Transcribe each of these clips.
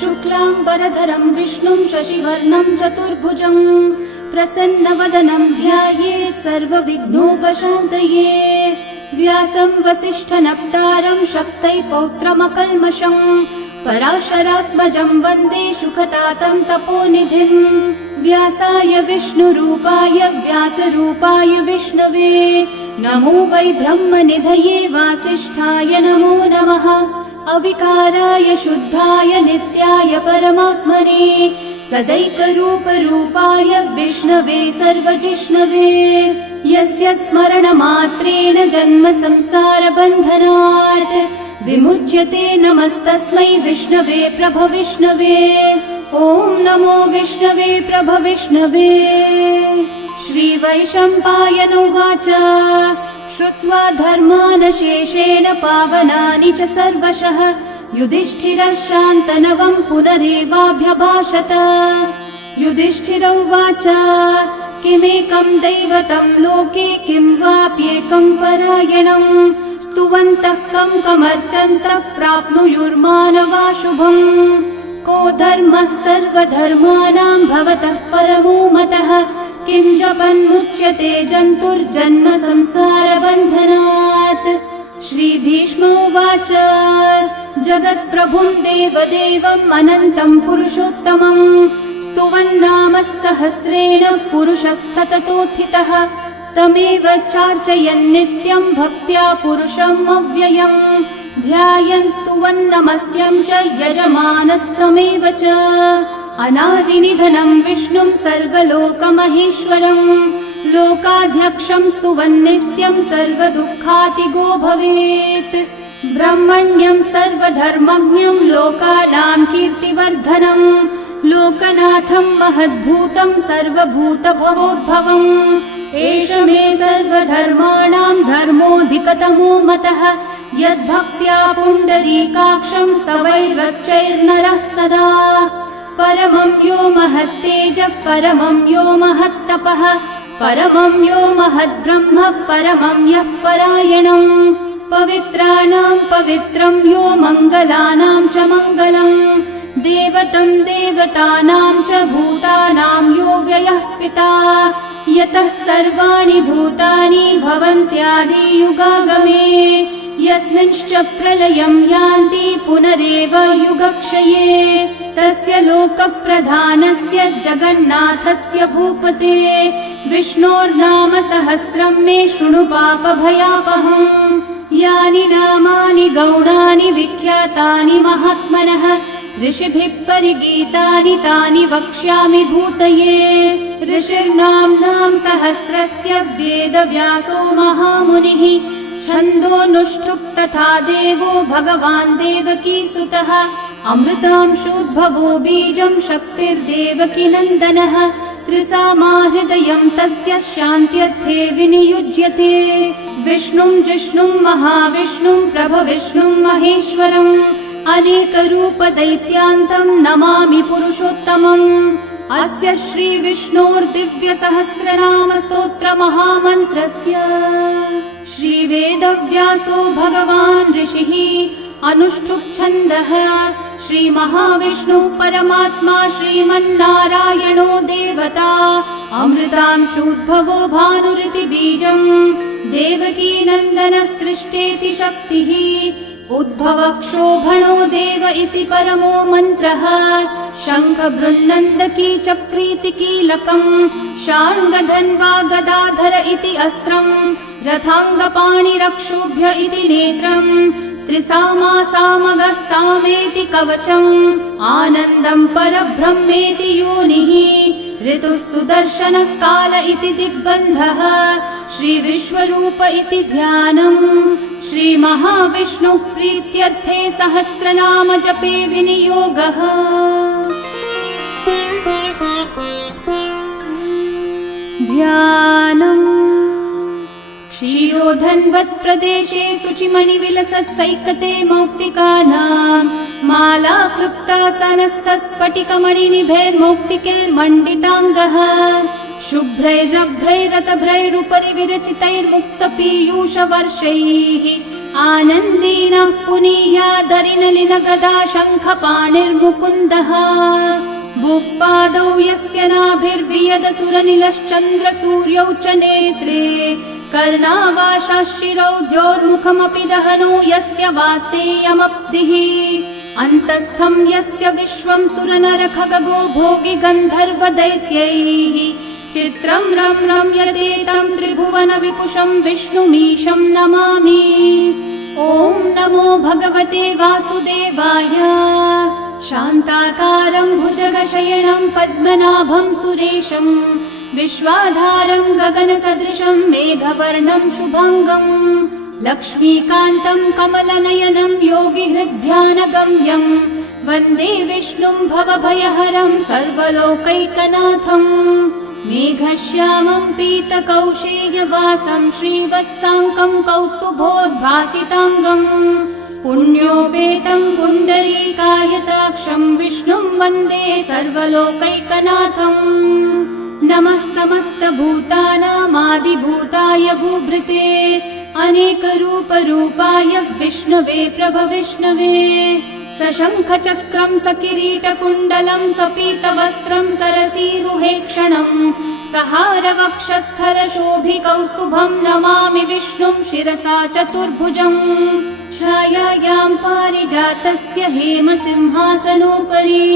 शुक्लांबरधरं विष्णुं शशिवर्णं चतुर्भुजं प्रसन्नवदनं ध्यायेत् सर्वविघ्नोपशान्तये। व्यासं वसिष्ठनप्तारं शक्तै पौत्रमकल्मषं पराशरात्मजं वन्दे शुकतातं तपोनिधिं। व्यासाय विष्णुरूपाय व्यासरूपाय विष्णवे नमो वै ब्रह्मनिधये वासिष्ठाय नमो नमः। अविकाराय शुद्धाय नित्याय परमात्मने सदैकरूपरूपाय विष्णवे सर्वजिष्णवे। यस्य स्मरणमात्रेण जन्म संसारबन्धनात् विमुच्यते नमस्तस्मै विष्णवे प्रभविष्णवे। ॐ नमो विष्णवे प्रभविष्णवे। श्रीवैशम्पायन उवाच श्रुत्वा धर्मानशेषेण पावनानि च सर्वशः युधिष्ठिरः शान्तनवं पुनरेवाभ्यभाषत। युधिष्ठिर उवाच किमेकं दैवतं लोके किं वाप्येकं परायणं स्तुवन्तः कं कमर्चन्तः प्राप्नुयुर्मानवा शुभम्। को धर्मः सर्वधर्माणां भवतः परमो मतः किं जपन्मुच्यते जन्तुर्जन्म संसारबन्धनात्। श्रीभीष्म उवाच जगत्प्रभुं देवदेवम् अनन्तं पुरुषोत्तमं स्तुवन्नाम सहस्रेण पुरुषस्तततोत्थितः तमेव चार्चयन् नित्यं भक्त्या पुरुषम् अव्ययम् ध्यायन् स्तुवन्नमस्यं च यजमानस्तमेव च। अनादिनिधनं विष्णुं सर्वलोकमहेश्वरं लोकाध्यक्षं स्तुवन्नित्यं सर्वदुःखातिगो भवेत्। ब्रह्मण्यं सर्वधर्मज्ञं लोकानां कीर्तिवर्धनं लोकनाथं महद्भूतं सर्वभूतभवोद्भवम्। एष मे सर्वधर्माणां धर्मोऽधिकतमो मतः यद्भक्त्या पुण्डरीकाक्षं स्तवैरर्चैर्नरः सदा। परमं यो महत्तेजः परमं यो महत्तपः परमं यो महद्ब्रह्म परमं यः परायणं। पवित्राणां पवित्रं यो मङ्गलानां च मङ्गलं देवतं देवतानां च भूतानां यो व्ययः पिता यतः सर्वाणि भूतानि भवन्त्यादियुगागमे यस्मिंश्च प्रलयं यान्ति पुनरेव युगक्षये तस्य लोकप्रधानस्य जगन्नाथस्य भूपते विष्णोर्नाम सहस्रं मे शृणु पापभयापहम्। यानि नामानि गौणानि विख्यातानि महात्मनः ऋषिभिः परिगीतानि तानि वक्ष्यामि भूतये। ऋषिर्नाम्नां सहस्रस्य वेदव्यासो महामुनिः छन्दोऽनुष्ठुप् तथा देवो भगवान् देवकीसुतः अमृतांशोद्भवो बीजं शक्तिर्देवकी नन्दनः त्रिसामा हृदयं तस्य शान्त्यर्थे विनियुज्यते। विष्णुं जिष्णुं महाविष्णुं प्रभविष्णुं महेश्वरम् अनेकरूपदैत्यान्तं नमामि पुरुषोत्तमम्। अस्य श्रीविष्णोर्दिव्यसहस्रनामस्तोत्रमहामन्त्रस्य श्रीवेदव्यासो भगवान् ऋषिः अनुष्ठुप्-छन्दः श्रीमहाविष्णुः परमात्मा श्रीमन्नारायणो देवता अमृतांशोद्भवो भानुरिति बीजम् देवकी नन्दनः सृष्टेति शक्तिः उद्भवक्षोभणो देव इति परमो मन्त्रः शङ्ख बृन्नन्दकी चक्रीति कीलकम् शार्ङ्गधन्वा गदाधर इति अस्त्रम् रथाङ्गपाणिरक्षोभ्य इति नेत्रम् त्रिसामा सामगः सामेति कवचम् आनन्दं परब्रह्मेति योनिः ऋतुः सुदर्शनः काल इति दिग्बन्धः श्रीविश्वरूप इति ध्यानम् श्रीमहाविष्णुः प्रीत्यर्थे सहस्रनाम जपे विनियोगः। ध्यानम् क्षीरोधन्वत्प्रदेशे शुचिमणिविलसत्सैकते मौक्तिकानां माला क्लृप्तासनस्थस्फटिकमणिनिभैर्मौक्तिकैर्मण्डिताङ्गः शुभ्रैरभ्रैरतभ्रैरुपरि विरचितैर्मुक्तपीयूषवर्षैः आनन्देन पुनीयादरिनलिनगदा शङ्खपाणिर्मुकुन्दः बुःपादौ यस्य नाभिर्वियदसुरनिलश्चन्द्रसूर्यौ च नेत्रे कर्णावाशाः शिरौ द्योर्मुखमपि दहनो यस्य वास्तेयमब्धिः अन्तस्थं यस्य विश्वं सुरनरखगो भोगि गन्धर्वदैत्यैः चित्रं रम्यते तं त्रिभुवन विपुषं विष्णुमीशं नमामि। ॐ नमो भगवते वासुदेवाय। शान्ताकारं भुजगशयनं पद्मनाभं सुरेशं विश्वाधारं गगनसदृशं मेघवर्णं शुभाङ्गं लक्ष्मीकान्तं कमलनयनं योगिहृद्ध्यानगम्यं वन्दे विष्णुं भवभयहरं सर्वलोकैकनाथं मेघश्यामं पीतकौशेयवासं श्रीवत्साङ्कं कौस्तुभोद्भासिताङ्गं पुण्योपेतं पुण्डरीकायताक्षं विष्णुं वन्दे सर्वलोकैकनाथम्। नमः समस्तभूतानामादिभूताय भूभृते अनेकरूपरूपाय विष्णवे प्रभविष्णवे सशङ्खचक्रं सकिरीटकुण्डलं सपीतवस्त्रं सरसीरुहेक्षणं सहारवक्षस्थलशोभिकौस्तुभं नमामि विष्णुं शिरसा चतुर्भुजम् छायायां पारिजातस्य हेमसिंहासनोपरि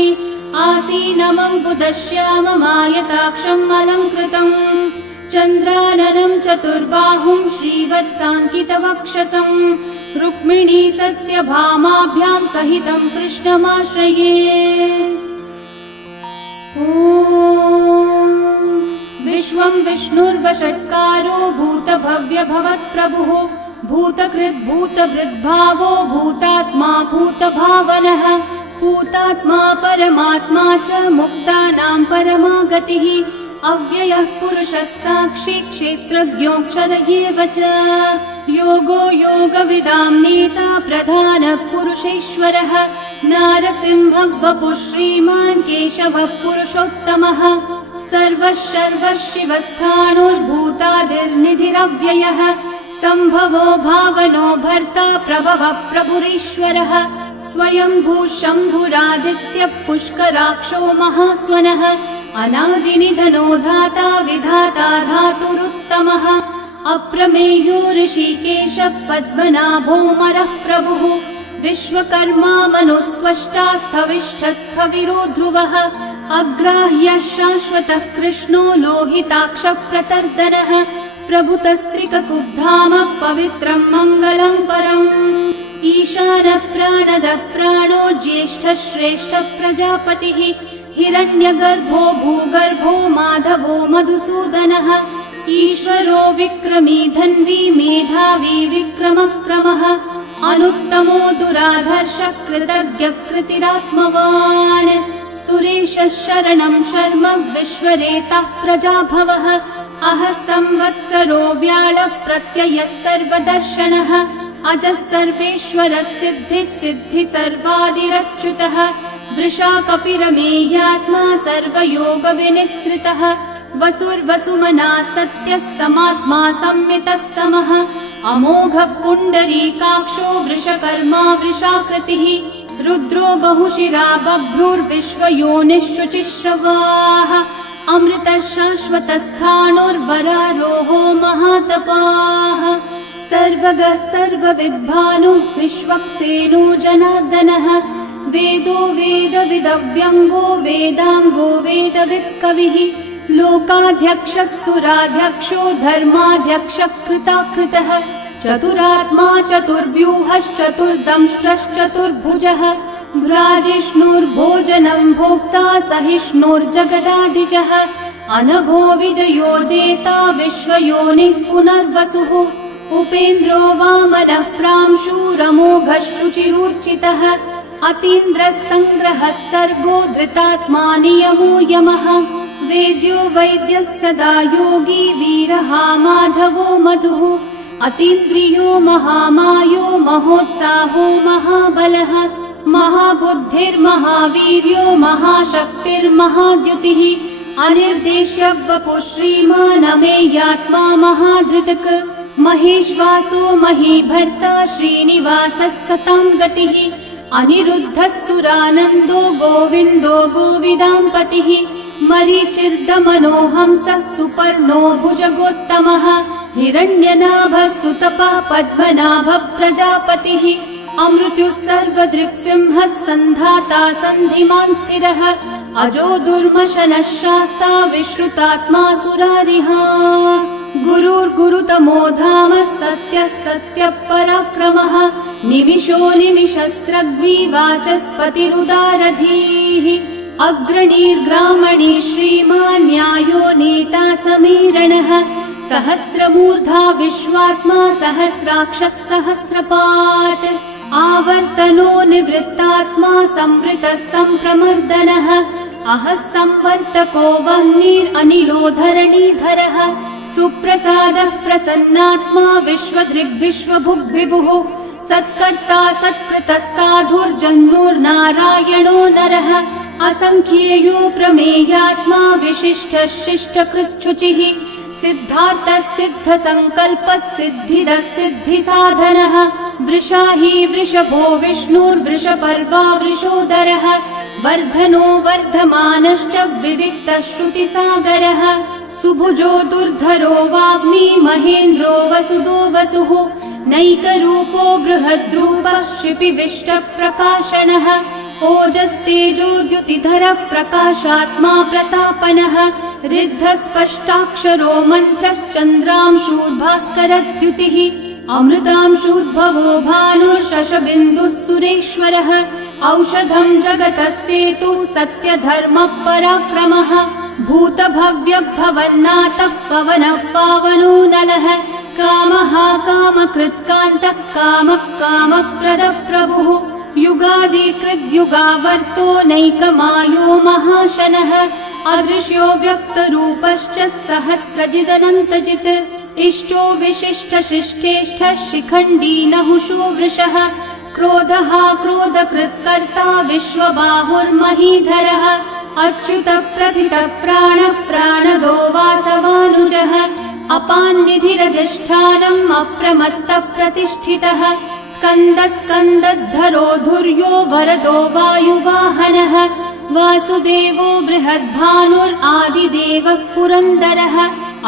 आसीनमम्बुदश्याममायताक्षम् अलङ्कृतम् चन्द्राननं चतुर्बाहुं श्रीवत्साङ्कितवक्षसं रुक्मिणी सत्यभामाभ्यां सहितं कृष्णमाश्रये। ॐ विश्वं विष्णुर्वषट्कारो भूतभव्यभवत्प्रभुः भूतकृद्भूतभृद्भावो भूतात्मा भूतभावनः भूतात्मा परमात्मा च मुक्तानां परमागतिः अव्ययः पुरुषः साक्षी क्षेत्रज्ञोऽक्षर एव च योगो योगविदां नेता प्रधानः पुरुषेश्वरः नारसिंहः वपुः श्रीमान् केशवः पुरुषोत्तमः सर्वः शर्वः शिवस्थाणोर्भूतादिर्निधिरव्ययः सम्भवो भावनो भर्ता प्रभवः प्रभुरीश्वरः स्वयंभू शम्भुरादित्यः पुष्कराक्षो महास्वनः अनादिनिधनो धाता विधाता धातुरुत्तमः अप्रमेयो ऋषिकेशः पद्मनाभोऽमरः प्रभुः विश्वकर्मा मनुस्त्वष्टा स्थविष्ठस्थविरो ध्रुवः अग्राह्यः शाश्वतः कृष्णो लोहिताक्षः प्रतर्दनः प्रभुतस्त्रिककुब्धामः पवित्रं मङ्गलं परम् ईशानः प्राणदः प्राणो ज्येष्ठः श्रेष्ठः प्रजापतिः हिरण्यगर्भो भूगर्भो माधवो मधुसूदनः ईश्वरो विक्रमी धन्वी मेधावी विक्रमक्रमः अनुत्तमो दुराधर्षः कृतज्ञः कृतिरात्मवान् सुरेशः शरणं शर्म विश्वरेतः प्रजाभवः अहः संवत्सरो व्याळः प्रत्ययः सर्वदर्शनः अजः सर्वेश्वरः सिद्धिः सिद्धिः सर्वादिरच्युतः वृषा कपिरमेयात्मा सर्वयोगविनिःसृतः वसुर्वसुमना सत्यः समात्मा संमितः समः अमोघः पुण्डरीकाक्षो वृषकर्मा वृषाकृतिः रुद्रो बहुशिरा बभ्रुर्विश्वयोनिःशुचिश्रवाः अमृतः शाश्वतस्थाणोर्वरारोहो महातपाः सर्वगः सर्वविद्भानुः विश्वक्सेनो जनार्दनः वेदो वेदविदव्यङ्गो वेदाङ्गो वेदवित्कविः लोकाध्यक्षः सुराध्यक्षो धर्माध्यक्षः कृताकृतः चतुरात्मा चतुर्व्यूहश्चतुर्दंष्ट्रश्चतुर्भुजः भ्राजिष्णुर्भोजनं भोक्ता सहिष्णुर्जगदादिजः अनघो विजयो जेता विश्वयोनिः पुनर्वसुः उपेन्द्रो वामनः प्रांशुरमोघः शुचिरूर्चितः अतीन्द्रः सङ्ग्रहः सर्गो धृतात्मा नियमो यमः वेद्यो वैद्यः सदा योगी वीरः माधवो मधुः अतीन्द्रियो महामायो महोत्साहो महाबलः महाबुद्धिर्महावीर्यो महाशक्तिर्महाद्युतिः अनिर्देश्य वपुः श्रीमान् अमेयात्मा महाधृतक् महेश्वासो महीभर्ता श्रीनिवासः सतां गतिः अनिरुद्धः सुरानन्दो गोविन्दो गोविदाम्पतिः मरीचिर्दमनोहंसः सुपर्णो भुजगोत्तमः हिरण्यनाभः सुतपः पद्मनाभः प्रजापतिः अमृत्युः सर्वदृक्सिंहः सन्धाता सन्धिमान् स्थिरः अजो दुर्मशनः शास्ता विश्रुतात्मा सुरारिः गुरुर्गुरुतमो धामः सत्यः सत्यः पराक्रमः निमिषो निमिषस्रग्वी वाचस्पतिरुदारधीः अग्रणीर्ग्रामणी श्रीमान् न्यायो नेता समीरणः सहस्रमूर्धा विश्वात्मा सहस्राक्षः सहस्रपात् आवर्तनो निवृत्तात्मा संवृतः सम्प्रमर्दनः अहः संवर्तको वह्निरनिलो धरणीधरः सुप्रसादः प्रसन्नात्मा विश्वदृग्विश्वभुग्विभुः सत्कर्ता सत्कृतः साधुर्जन्मोर्नारायणो नरः असंख्येयो प्रमेयात्मा विशिष्टः शिष्टकृच्छुचिः सिद्धार्थः सिद्धसङ्कल्पः सिद्धिदः सिद्धिसाधनः वृषाही वृषभो विष्णुर्वृषपर्वा वृषोदरः वर्धनो वर्धमानश्च विविक्तः श्रुतिसागरः सुभुजो दुर्धरो वाग्मी महेन्द्रो वसुदो वसुः नैकरूपो बृहद्रूपः क्षिपिविष्टप्रकाशनः ओजस्तेजोद्युतिधरः प्रकाशात्मा प्रतापनः रिद्धस्पष्टाक्षरो मन्त्रश्चन्द्रांशूर्भास्करद्युतिः अमृतांशूद्भवो भानुर्शशबिन्दुः सुरेश्वरः औषधं जगतः सेतुः सत्यधर्मः पराक्रमः भूतभव्यभवन्नाथः पवनः पावनो नलः कामः कामकृत्कान्तः कामः कामप्रदः प्रभुः युगादिकृद्युगावर्तो नैकमायो महाशनः अदृश्यो व्यक्तरूपश्च सहस्रजिदनन्तजित् इष्टो विशिष्टशिष्टेष्ठः शिखण्डी नहुषो वृषः क्रोधः क्रोधकृत्कर्ता विश्वबाहुर्महीधरः अच्युतः प्रथितः प्राणः प्राणदो वासवानुजः अपान्निधिरधिष्ठानम् अप्रमत्तः प्रतिष्ठितः स्कन्दः स्कन्दद्धरो धुर्यो वरदो वायुवाहनः वासुदेवो बृहद्भानुरादिदेवः पुरन्दरः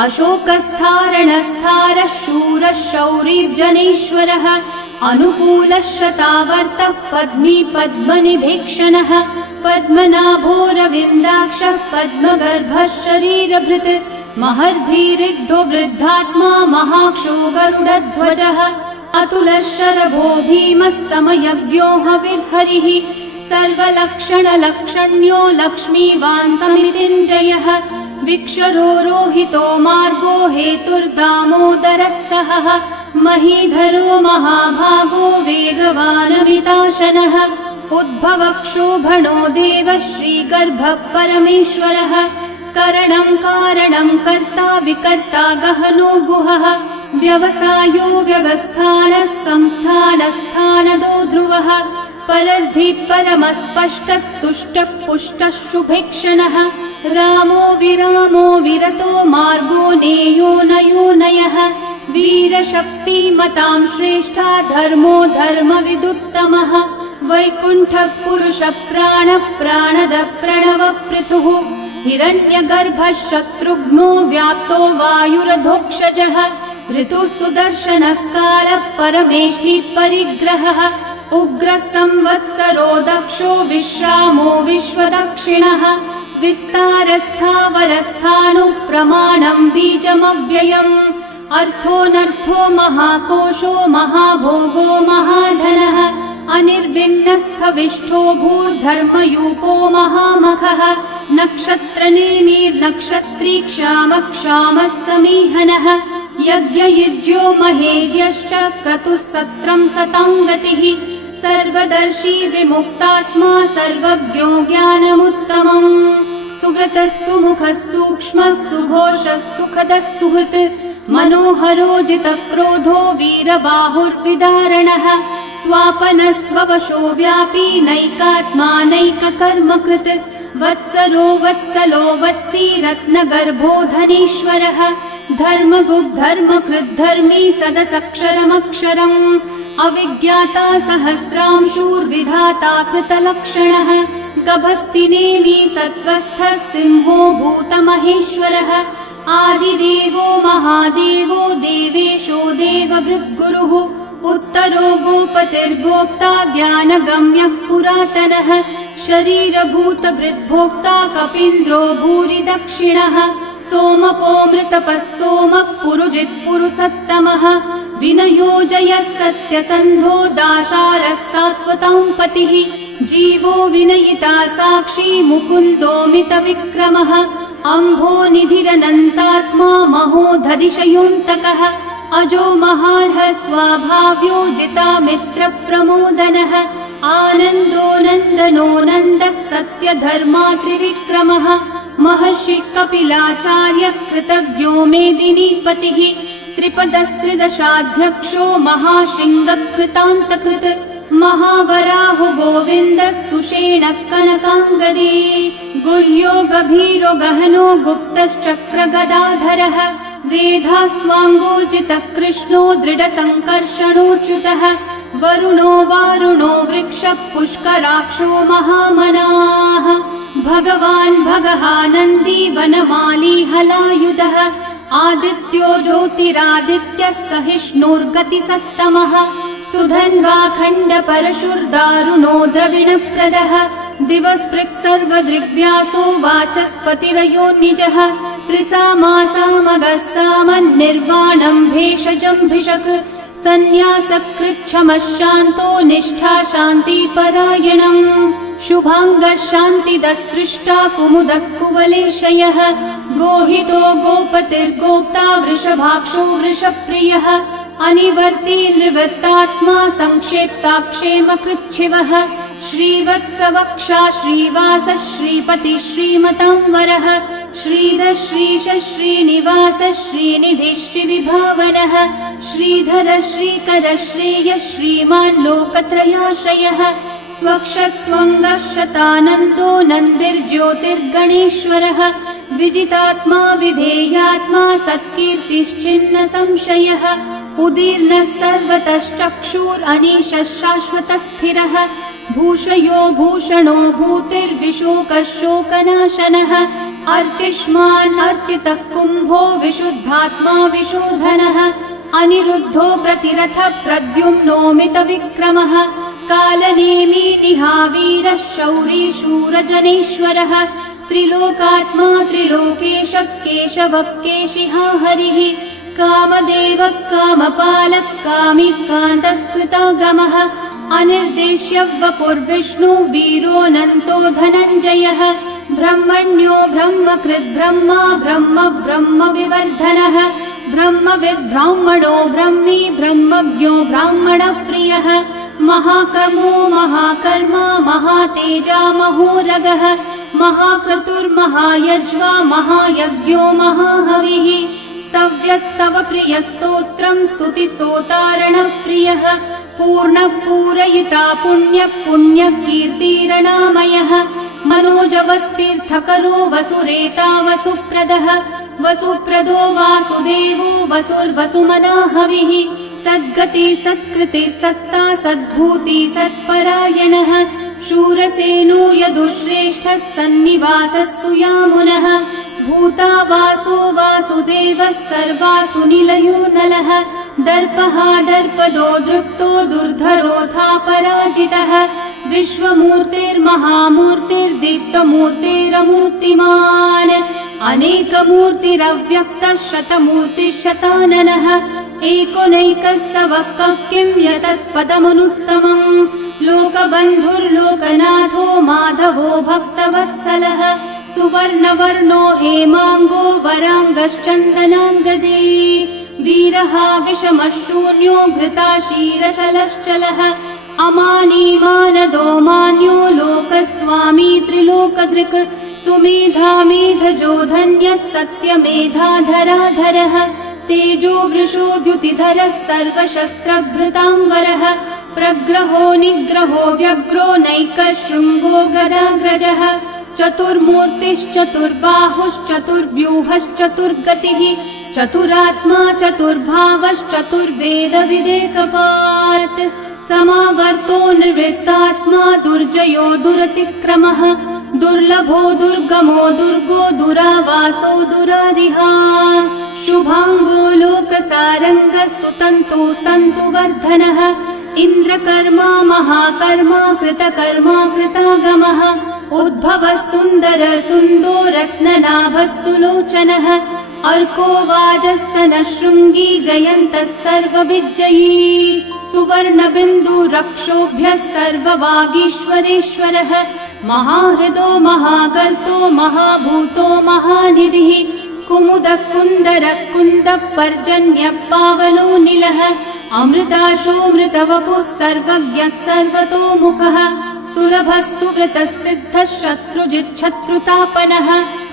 अशोकस्थारणस्थारः शूरः शौरिर्जनेश्वरः अनुकूलः शतावर्तः पद्मी पद्मनिभीक्षणः पद्मनाभोरविन्दाक्षः पद्मगर्भः शरीरभृत् महर्धिरिग्धो वृद्धात्मा महाक्षो गरुडध्वजः अतुलः शरभो भीमः समयज्ञो हविर्हरिः सर्वलक्षणलक्षण्यो लक्ष्मीवान् समितिञ्जयः विक्षरो रोहितो मार्गो हेतुर्दामोदरः सहः महीधरो महाभागो वेगवानमिताशनः उद्भवक्षोभणो देवः श्रीगर्भः परमेश्वरः करणं कारणं कर्ता विकर्ता गहनो गुहः व्यवसायो व्यवस्थानः संस्थानस्थानदो ध्रुवः परर्धि परमस्पष्टः तुष्टः पुष्टः शुभेक्षणः रामो विरामो विरतो मार्गो नेयो नयो नयः वीरशक्तिमतां श्रेष्ठा धर्मो धर्मविदुत्तमः वैकुण्ठः पुरुषः प्राणः प्राणदः प्रणवपृथुः हिरण्यगर्भः शत्रुघ्नो व्याप्तो वायुरधोक्षजः ऋतुः सुदर्शनः कालः परमेष्ठी परिग्रहः उग्रः संवत्सरो दक्षो विश्रामो विश्वदक्षिणः विस्तारस्थावरस्थाणु प्रमाणं बीजमव्ययम् अर्थोऽनर्थो महाकोशो महाभोगो महाधनः अनिर्विण्णस्थविष्ठो भूर्धर्मयूपो महामखः नक्षत्रनेमिर्नक्षत्री क्षामः समीहनः यज्ञयुज्यो महेज्यश्च क्रतुः सत्रं सताङ्गतिः सर्वदर्शी विमुक्तात्मा सर्वज्ञो ज्ञानमुत्तमम् सुहृतः सुमुखः सूक्ष्मः सुघोषः सुखदः सुहृत् मनोहरो जितक्रोधो वीरबाहुर्विदारणः स्वापनः स्ववशो व्यापी नैकात्मा नैककर्मकृत् वत्सरो वत्सलो वत्सी रत्नगर्भो धनीश्वरः धर्मगुग्धर्मकृद्धर्मी सदसक्षरमक्षरम् अविज्ञाता सहस्रांशूर्विधाता कृतलक्षणः गभस्तिनेमि सत्त्वस्थः सिंहो भूतमहेश्वरः आदिदेवो महादेवो देवेशो देवभृद्गुरुः उत्तरो गोपतिर्गोप्ता ज्ञानगम्यः पुरातनः शरीरभूतभृद्भोक्ता कपीन्द्रो भूरि दक्षिणः सोमपो मृतपः सोमः पुरुजित्पुरुसत्तमः विनयोजयः सत्यसन्धो दाशारः सात्वतां पतिः जीवो विनयिता साक्षी मुकुन्दोमितविक्रमः अम्भो निधिरनन्तात्मा महोदधिशयोऽन्तकः अजो महार्हः स्वाभाव्यो जिता मित्रप्रमोदनः आनन्दो नन्दनो नन्दः सत्यधर्मा त्रिविक्रमः महर्षि कपिलाचार्य कृतज्ञो मेदिनीपतिः त्रिपदस्त्रिदशाध्यक्षो महाशृङ्गकृतान्तकृत् महावराहो गोविन्दः सुषेणः कनकाङ्गदी गुह्यो गभीरो गहनो गुप्तश्चक्रगदाधरः वेधास्वाङ्गोजितः कृष्णो दृढसङ्कर्षणोच्युतः वरुणो वारुणो वृक्षः पुष्कराक्षो महामनाः भगवान् भगहानन्दी वनमाली हलायुधः आदित्यो ज्योतिरादित्यः सहिष्णुर्गतिसत्तमः सुधन्वा खण्डपरशुर्दारुणो द्रविणप्रदः दिवस्पृक् सर्वदृग्व्यासो वाचस्पतिरयो निजः त्रिसामासामगः सामन्निर्वाणं भेषजम्भिषक् सन्न्यासकृच्छमः शान्तो निष्ठा शान्तिपरायणम् शुभाङ्गः शान्तिदः सृष्टा कुमुदः कुवलेशयः गोहितो गोपतिर्गोप्ता वृषभाक्षो वृषप्रियः अनिवर्ती निवृत्तात्मा संक्षेप्ताक्षेमकृच्छिवः श्रीवत्सवक्षा श्रीवास श्रीपति श्रीमतांवरः श्रीधर श्रीश श्रीनिवास श्रीनिधि श्रीविभावनः श्रीधर श्रीकर श्रेय श्रीमान् लोकत्रयाश्रयः स्वक्षस्वङ्गः शतानन्दो नन्दिर्ज्योतिर्गणेश्वरः विजितात्मा विधेयात्मा सत्कीर्तिश्चिन्न संशयः उदीर्णः सर्वतश्चक्षुरनीशः शाश्वतस्थिरः भूषयो भूषणो भूतिर्विशोकः शोकनाशनः अर्चिष्मान् अर्चितः कुम्भो विशुद्धात्मा विशोधनः अनिरुद्धो प्रतिरथः प्रद्युम्नोमितविक्रमः कालनेमी निहावीरः शौरी शूरजनेश्वरः त्रिलोकात्मा त्रिलोकेशः केशवः केशिहा हरिः कामदेवः कामपालः कामी कान्तः कृतागमः अनिर्देश्य वपुर्विष्णु वीरोऽनन्तो धनञ्जयः ब्रह्मण्यो ब्रह्मकृद् ब्रह्मा ब्रह्म ब्रह्म विवर्धनः ब्रह्मविद् ब्राह्मणो ब्रह्मी ब्रह्मज्ञो ब्राह्मणप्रियः महाकर्मो महाकर्मा महातेजा महोरगः महाक्रतुर्महायज्वा महायज्ञो महाहविः स्तव्यस्तव प्रियस्तोत्रं स्तुतिस्तोतारणप्रियः पूर्णपूरयिता पुण्यकीर्तिरणामयः मनोजवस्तीर्थकरो वसुरेता वसुप्रदः वसुप्रदो वासुदेवो वसुर्वसुमनाहविः सद्गति सत्कृति सत्ता सद्भूति सत्परायणः शूरसेनो यदुश्रेष्ठः सन्निवासः सुयामुनः भूता वासो वासुदेवः सर्वासु निलयो नलः दर्पः दर्पदो दृप्तो दुर्धरोऽथा पराजितः विश्वमूर्तिर्महामूर्तिर्दीप्तमूर्तिरमूर्तिमान् अनेकमूर्तिरव्यक्तः शतमूर्तिशताननः एकोनैकः स वक्कः किं यतत्पदमनुत्तमम् लोकबन्धुर्लोकनाथो माधवो भक्तवत्सलः सुवर्णवर्णो हेमाङ्गो वराङ्गश्चन्दनाङ्गदे वीरः विषमः शून्यो घृताशीरशलश्चलः अमानी मानदो मान्यो लोकस्वामी त्रिलोकधृक् सुमेधामेधजो धन्यः सत्यमेधाधराधरः तेजो वृषो द्युतिधरः सर्वशस्त्रभृताम्बरः प्रग्रहो निग्रहो व्यग्रो नैकः शृङ्गो गदाग्रजः चतुर्मूर्तिश्चतुर्बाहुश्चतुर्व्यूहश्चतुर्गतिः चतुरात्मा चतुर्भावश्चतुर्वेदविदेकपात् समावर्तो निर्वृत्तात्मा दुर्जयो दुरतिक्रमः दुर्लभो दुर्गमो दुर्गो दुरावासो दुरारिहा शुभाङ्गो लोकसारङ्गः सुतन्तुस्तन्तुवर्धनः इन्द्रकर्मा महाकर्मा कृतकर्मा कृतागमः उद्भवः सुन्दर सुन्दो रत्ननाभः सुलोचनः अर्को वाजस्सनः शृङ्गी जयन्तः सर्वविजयी सुवर्णबिन्दुरक्षोभ्यः सर्ववागीश्वरेश्वरः महाहृदो महाकर्तो महाभूतो महानिधिः कुमुदः कुन्दरः कुन्दः पर्जन्यः पावनो निलः अमृताशोऽमृतवपुः सर्वज्ञः सर्वतोमुखः सुलभः सुव्रतः सिद्धः शत्रुजिच्छत्रुतापनः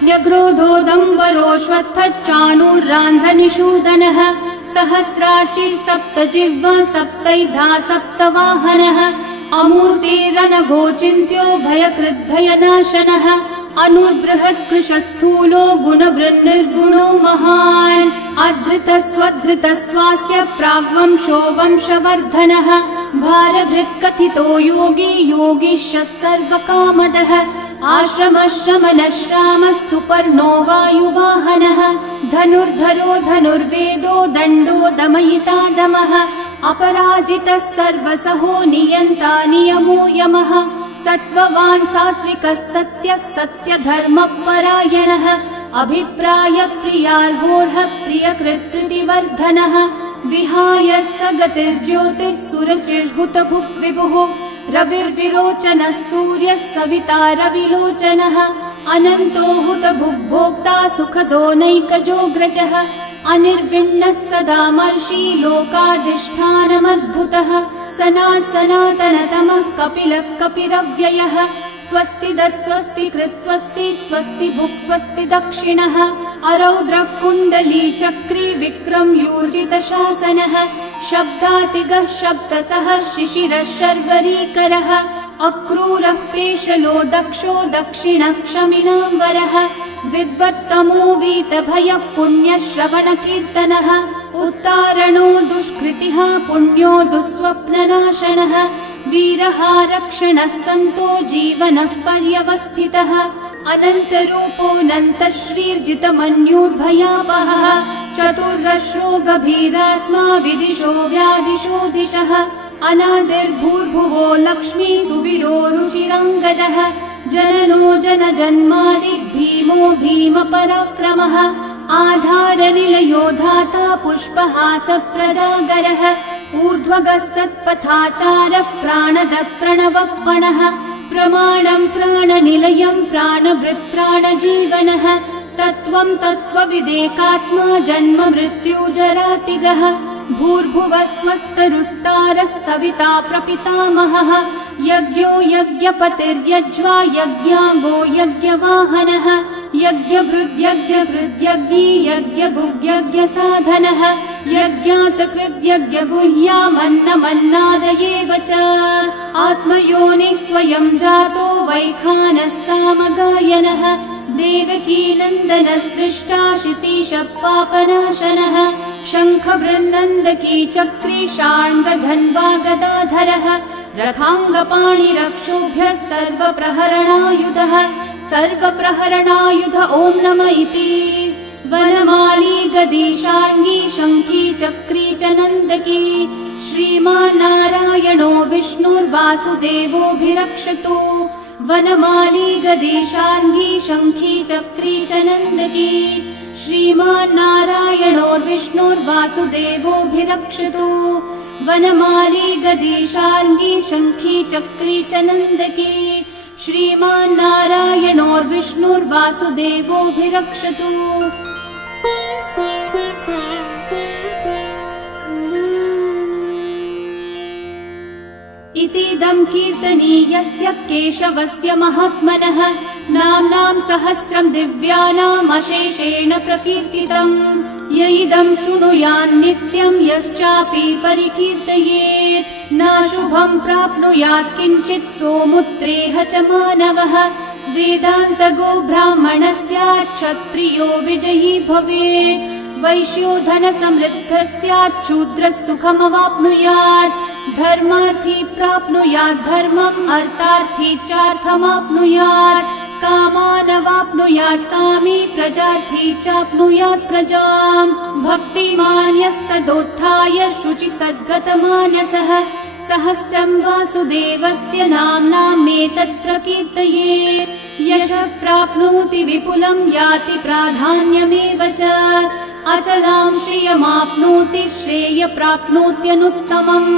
न्यग्रोधोदंवरोऽश्वत्थः चाणूरान्ध्रनिषूदनः सहस्रार्ची सप्तजिह्वा सप्तैधा सप्तवाहनः अमूर्तिरनघोचिन्त्यो भयकृद्भयनाशनः अनुर्बृहत्कृशस्थूलो गुणवृन्निर्गुणो महान् अधृतस्वधृतस्वास्य प्राग्वंशो वंशवर्धनः भारभृत्कथितो योगी योगीशः सर्वकामदः आश्रमश्रमणश्रामः सुपर्णो वायुवाहनः धनुर्धरो धनुर्वेदो दण्डो दमयिता दमः अपराजितः सर्वसहो नियन्ता नियमो यमः सत्त्ववान् सात्विकः सत्यः सत्यधर्मपरायणः अभिप्रायप्रियार्होर्हः प्रियकृत्प्रीतिवर्धनः विहाय स गतिर्ज्योतिः सुरचिर्हुतभुक् विभुः रविर्विरोचनः सूर्यः सविता रविलोचनः अनन्तो हुतभुग्भोक्ता सुखदो नैकजोऽग्रजः अनिर्विण्णः सदा मर्षि लोकाधिष्ठानमद्भुतः सनातनतमः कपिलः कपिरव्ययः स्वस्तिदः स्वस्तिकृत् स्वस्ति स्वस्ति भुक् स्वस्ति दक्षिणः अरौद्रः कुण्डली चक्री विक्रमयूर्जितशासनः शब्दातिगः शब्दसः शिशिरः शर्वरीकरः अक्रूरः पेशलो दक्षो दक्षिणः क्षमिनाम्बरः विद्वत्तमो वीतभयः पुण्यश्रवणकीर्तनः उत्तारणो दुष्कृतिः पुण्यो दुःस्वप्ननाशनः वीरः रक्षणः सन्तो जीवनः पर्यवस्थितः अनन्तरूपोऽनन्तश्रीर्जितमन्युर्भयापहः चतुर्रश्रो गभीरात्मा विदिशो व्यादिशो दिशः अनादिर्भूर्भुवो लक्ष्मी सुवीरो रुचिराङ्गदः जननो जनजन्मादि भीमो भीमपराक्रमः आधारनिलयो धाता पुष्पहास प्रजागरः ऊर्ध्वगः सत्पथाचारः प्राणदः प्रणवप्पणः प्रमाणं प्राणनिलयं प्राणभृत् प्राणजीवनः तत्त्वं तत्त्वविदेकात्मा जन्म मृत्युजरातिगः भूर्भुवः स्वस्तरुस्तारः सविता प्रपितामहः यज्ञो यज्ञपतिर्यज्वा यज्ञाङ्गो यज्ञवाहनः यज्ञभृद्यज्ञकृद्यज्ञी यज्ञभुग्यज्ञसाधनः यज्ञातकृद्यज्ञगुह्यामन्नमन्नादयेव च आत्मयोनिः स्वयं जातो वैखानः सामगायनः देवकीनन्दनः सृष्टा शितीशः पापनाशनः शङ्खबृन्नन्दकी चक्री शार्ङ्गधन्वा गदाधरः रथाङ्गपाणिरक्षोभ्यः सर्वप्रहरणायुधः सर्वप्रहरणायुध ॐ नम इति वनमाली गदी शार्ङ्गी शङ्खी चक्री च नन्दकी श्रीमान्नारायणो विष्णुर्वासुदेवोऽभिरक्षतु वनमाली गदी शार्ङ्गी शङ्खी चक्री च नन्दकी श्रीमान्नारायणो विष्णुर्वासुदेवोऽभिरक्षतु वनमाली गदी शार्ङ्गी शङ्खी चक्री च नन्दकी श्रीमान्नारायणो विष्णुर्वासुदेवोऽभिरक्षतु इतीदं कीर्तनीयस्य केशवस्य महात्मनः नाम्नां सहस्रं दिव्यानामशेषेण प्रकीर्तितम्। य इदं शृणुयान् नित्यं यश्चापि परिकीर्तयेत् नाशुभं प्राप्नुयात् किञ्चित् सोमुत्रेह च मानवः। वेदान्तगो ब्राह्मणः स्यात् क्षत्रियो विजयी भवेत् वैश्यो धनसमृद्धः स्यात् शूद्रः सुखमवाप्नुयात् धर्मार्थी प्राप्नुयात् धर्मम् अर्थार्थी चार्थमाप्नुयात् कामानवाप्नुयात् कामी प्रजार्थी चाप्नुयात् प्रजाम्। भक्तिमान् यः सदोत्थाय शुचिस्तद्गतमानसः सहस्रं वासुदेवस्य नाम्नामेतत् प्रकीर्तये। यशः प्राप्नोति विपुलं याति प्राधान्यमेव च अचलां श्रियमाप्नोति श्रेय प्राप्नोत्यनुत्तमम्।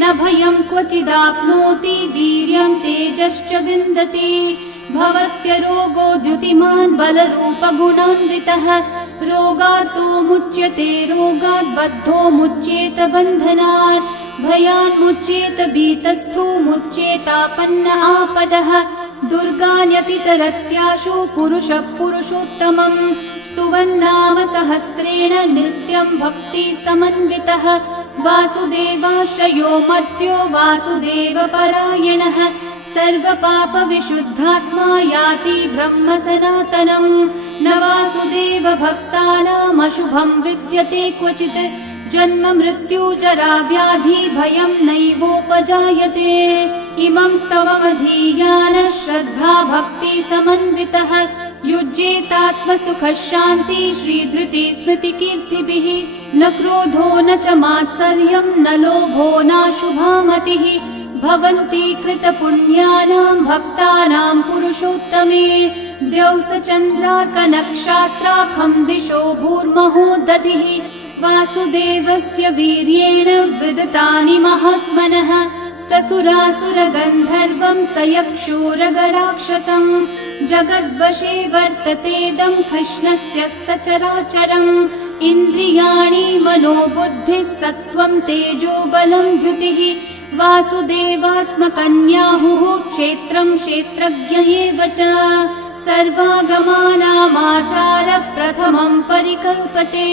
न भयं क्वचिदाप्नोति वीर्यं तेजश्च विन्दति भवत्यरोगो द्युतिमान् बलरूपगुणान्वितः। रोगार्तो मुच्यते रोगात् बद्धो मुच्येत बन्धनात् भयान् मुच्येत भीतस्थो मुच्येतापन्न आपदः। दुर्गान्यतितरत्याशु पुरुषः पुरुषोत्तमम् स्तुवन्नाम सहस्रेण नित्यं भक्ति समन्वितः। वासुदेवाश्रयो मर्त्यो वासुदेवपरायणः सर्वपाप विशुद्धात्मा याति ब्रह्म सनातनम्। न वासुदेव भक्तानामशुभं विद्यते क्वचित् जन्म मृत्यु जरा व्याधि भयं नैवोपजायते। इमं स्तवमधीयानः श्रद्धा भक्ति समन्वितः युज्येतात्मसुखः शान्ति श्रीधृति स्मृति कीर्तिभिः। न क्रोधो न च मात्सर्यं न लोभो नाशुभा मतिः भवन्ति कृतपुण्यानां भक्तानां पुरुषोत्तमे। द्यौस चन्द्रार्कनक्षत्राखं दिशो भूर्महो दधिः वासुदेवस्य वीर्येण विदतानि महात्मनः। ससुरासुरगन्धर्वं स यक्षोरगराक्षसम् जगद्वशे वर्ततेदं कृष्णस्य सचराचरम्। इन्द्रियाणि मनोबुद्धिः सत्त्वं तेजो बलं द्युतिः वासुदेवात्मकन्याहुः क्षेत्रं क्षेत्रज्ञ एव च। सर्वागमानामाचार प्रथमं परिकल्पते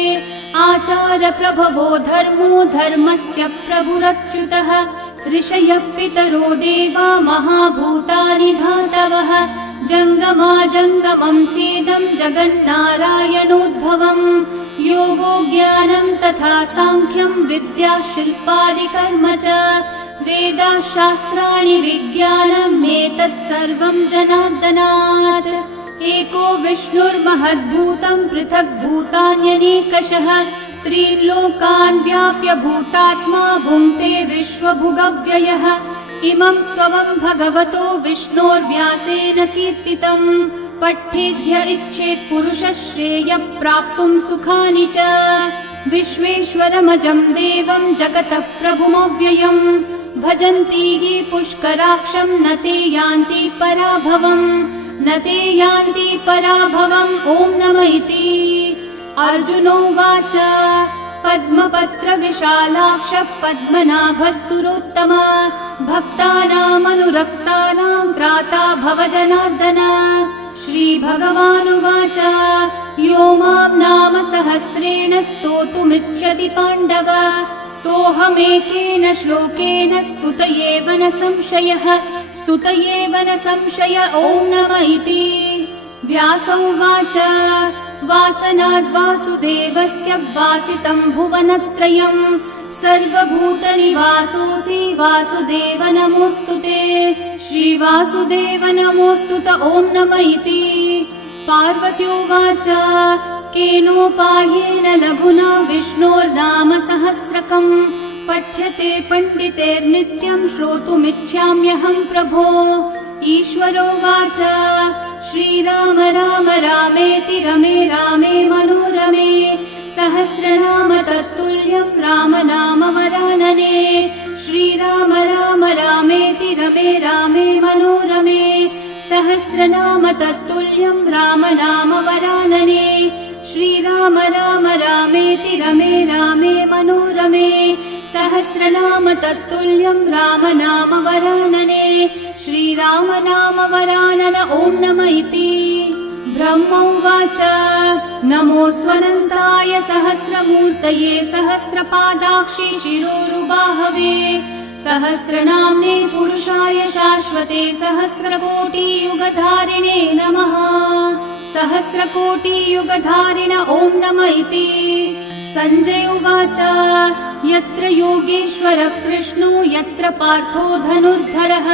आचार प्रभवो धर्मो धर्मस्य प्रभुरच्युतः। ऋषयः पितरो देवा महाभूतानि धातवः जङ्गमाजङ्गमं चेदं जगन्नारायणोद्भवम्। योगो ज्ञानं तथा साङ्ख्यं विद्या शिल्पादिकर्म च वेदाः शास्त्राणि विज्ञानमेतत् सर्वं जनार्दनात्। एको विष्णुर्महद्भूतं पृथग्भूतान्यनेकशः त्रीन् लोकान् व्याप्य भूतात्मा भुङ्क्ते विश्वभुगव्ययः। इमं स्तवं भगवतो विष्णोर्व्यासेन कीर्तितम् पठेद्य इच्छेत् पुरुषः श्रेयः प्राप्तुं सुखानि च। विश्वेश्वरमजं देवं जगतः प्रभुमव्ययम् भजन्ति ये पुष्कराक्षं न ते यान्ति पराभवम् न ते यान्ति पराभवम्। ॐ नमः इति। अर्जुनोवाच पद्मपत्रविशालाक्षः पद्मनाभः सुरोत्तम भक्तानामनुरक्तानां त्राता भव जनार्दन। श्रीभगवानुवाच यो मां नाम सहस्रेण स्तोतुमिच्छति पाण्डव सोऽहमेकेन श्लोकेन स्तुत एव न संशयः स्तुत एव न संशय। ॐ नमः इति। व्यास उवाच वासनाद्वासुदेवस्य वासितं भुवनत्रयम् सर्वभूतनिवासोऽसि वासुदेव नमोऽस्तु ते। श्रीवासुदेव नमोऽस्तु त। ॐ नमः इति। पार्वत्योवाच केनोपायेन लघुना विष्णोर्नाम सहस्रकम् पठ्यते पण्डितेर्नित्यं श्रोतुमिच्छाम्यहं प्रभो। ईश्वरोवाच श्रीराम राम रामेति रमे रामे मनोरमे सहस्रनाम तत्तुल्यं राम नाम वरानने। श्रीराम राम रामेति रमे रामे मनोरमे सहस्रनाम तत्तुल्यं राम नाम वरानने। श्रीराम राम रामेति रमे रामे मनोरमे सहस्रनाम तत्तुल्यं रामनाम वरानने श्रीरामनाम वरानन ॐ नम इति ब्रह्म उवाच नमोऽस्त्वनन्ताय सहस्रमूर्तये सहस्रपादाक्षि शिरोरुबाहवे सहस्रनाम्ने पुरुषाय शाश्वते सहस्रकोटियुगधारिणे नमः सहस्रकोटियुगधारिण ॐ नम इति सञ्जय उवाच यत्र योगेश्वर कृष्णो यत्र पार्थो धनुर्धरः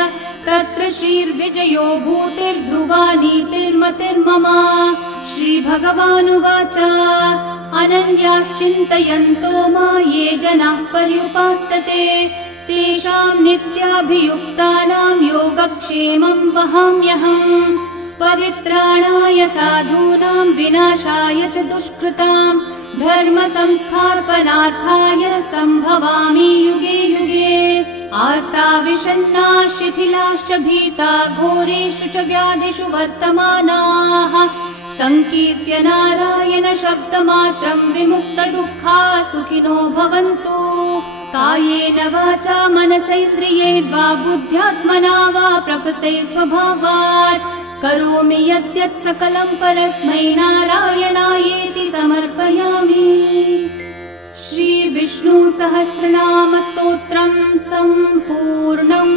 तत्र श्रीर्विजयो भूतिर्ध्रुवा नीतिर्मतिर्मम श्रीभगवानुवाच अनन्याश्चिन्तयन्तो मा ये जनाः पर्युपासते तेषां नित्याभियुक्तानां योगक्षेमं वहाम्यहम् परित्राणाय साधूनां विनाशाय च दुष्कृतां धर्म संस्थापनार्थाय सम्भवामि युगे युगे आर्ता विषण्णा शिथिलाश्च भीता घोरेषु च व्याधिषु वर्तमानाः संकीर्त्य नारायण शब्दमात्रं विमुक्तदुःखा सुखिनो भवन्तु कायेन वाचा मनसैन्द्रियैर्वा बुद्ध्यात्मना वा प्रकृते स्वभावात् करोमि यद्यत् सकलं परस्मै नारायणायेति समर्पयामि। श्री विष्णु सहस्रनाम स्तोत्रं सम्पूर्णम्।